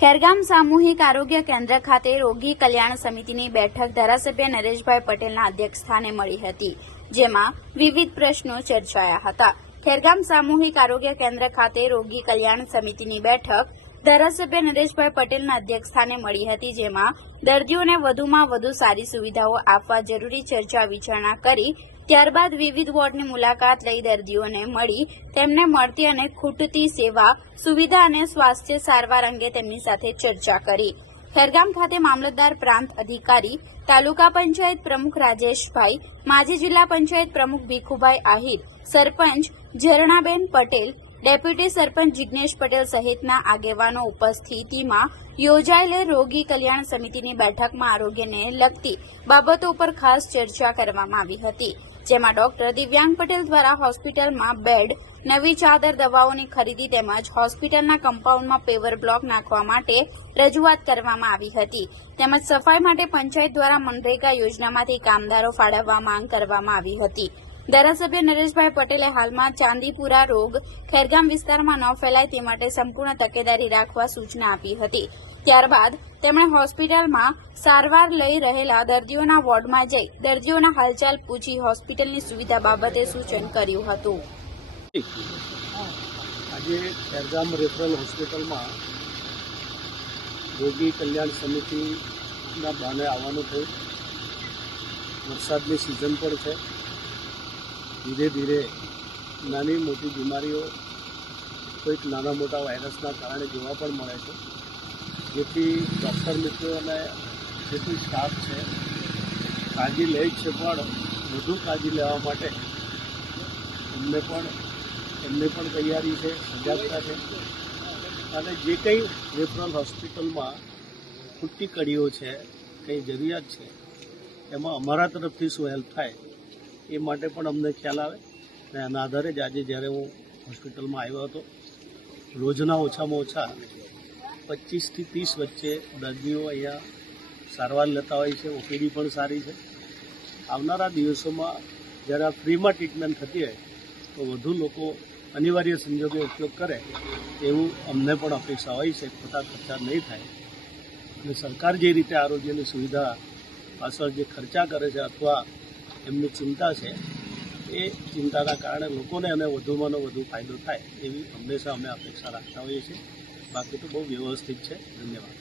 ખેરગામ સામૂહિક આરોગ્ય કેન્દ્ર ખાતે રોગી કલ્યાણ સમિતિની બેઠક ધારાસભ્ય નરેશભાઈ પટેલના અધ્યક્ષસ્થાને મળી હતી, જેમાં વિવિધ પ્રશ્નો ચર્ચાયા હતા. ખેરગામ સામૂહિક આરોગ્ય કેન્દ્ર ખાતે રોગી કલ્યાણ સમિતિની બેઠક ધારાસભ્ય નરેશભાઈ પટેલના અધ્યક્ષસ્થાને મળી હતી, જેમાં દર્દીઓને વધુમાં વધુ સારી સુવિધાઓ આપવા જરૂરી ચર્ચા વિચારણા કરી ત્યારબાદ વિવિધ વોર્ડની મુલાકાત લઈ દર્દીઓને મળી તેમને મળતી અને ખૂટતી સેવા સુવિધા અને સ્વાસ્થ્ય સારવાર અંગે તેમની સાથે ચર્ચા કરી. ખેરગામ ખાતે મામલતદાર પ્રાંત અધિકારી, તાલુકા પંચાયત પ્રમુખ રાજેશભાઈ, માજી જિલ્લા પંચાયત પ્રમુખ ભીખુભાઈ આહિર, સરપંચ ઝરણાબેન પટેલ, ડેપ્યુટી સરપંચ જિગ્નેશ પટેલ સહિતના આગેવાનો ઉપસ્થિતિમાં યોજાયેલી રોગી કલ્યાણ સમિતિની બેઠકમાં આરોગ્યને લગતી બાબતો ઉપર ખાસ ચર્ચા કરવામાં આવી હતી, જેમાં ડોક્ટર દિવ્યાંગ પટેલ દ્વારા હોસ્પિટલમાં બેડ, નવી ચાદર, દવાઓની ખરીદી તેમજ હોસ્પિટલના કમ્પાઉન્ડમાં પેવર બ્લોક નાખવા માટે રજૂઆત કરવામાં આવી હતી, તેમજ સફાઈ માટે પંચાયત દ્વારા મનરેગા યોજનામાંથી કામદારો ફાળવવા માંગ કરવામાં આવી હતી. ધારાસભ્ય નરેશભાઈ પટેલે હાલમાં ચાંદીપુરા રોગ ખેરગામ વિસ્તારમાં ન ફેલાય તે માટે સંપૂર્ણ તકેદારી રાખવા સૂચના આપી હતી. ત્યારબાદ તેમણે હોસ્પિટલમાં સારવાર લઈ રહેલા દર્દીઓના વોર્ડમાં જઈ દર્દીઓના હાલચાલ પૂછી હોસ્પિટલની સુવિધા બાબતે સૂચન કર્યું હતું. આજે ખેરગામ રેફરલ હોસ્પિટલમાં રોગી કલ્યાણ સમિતિના બહાને આવવાનું થયું. વરસાદની સિઝન પણ છે. ધીરે ધીરે નાની મોટી બીમારીઓ કોઈક નાના મોટા વાયરસના કારણે જોવા પણ મળે છે, જેથી ડૉક્ટર મિત્રો અને જેટલી સ્ટાફ છે કાળજી લે જ છે, પણ વધુ કાળજી લેવા માટે એમને પણ તૈયારી છે, સજાગતા છે. અને જે કંઈ રેફરલ હોસ્પિટલમાં ખૂટતી કડીઓ છે, કંઈ જરૂરિયાત છે, એમાં અમારા તરફથી શું હેલ્પ થાય એ માટે પણ અમને ખ્યાલ આવે. અને આના આધારે જ આજે જ્યારે હું હોસ્પિટલમાં આવ્યો હતો, રોજના ઓછામાં ઓછા 25 થી 30 વચ્ચે દર્દીઓ અહીંયા સારવાર લેતા હોય છે. ઓપીડી પણ સારી છે. આવનારા દિવસોમાં જ્યારે આ ફ્રીમાં ટ્રીટમેન્ટ થતી હોય તો વધુ લોકો અનિવાર્ય સંજોગે ઉપયોગ કરે એવું અમને પણ અપેક્ષા હોય છે. ખોટા ખર્ચા નહીં થાય અને સરકાર જે રીતે આરોગ્યની સુવિધા પાછળ જે ખર્ચા કરે છે અથવા એમની ચિંતા છે, એ ચિંતાના કારણે લોકોને અને વધુમાં વધુ ફાયદો થાય એવી હંમેશા અમે અપેક્ષા રાખતા હોઈએ છીએ. બાકી તો બહુ વ્યવસ્થિત છે. ધન્યવાદ.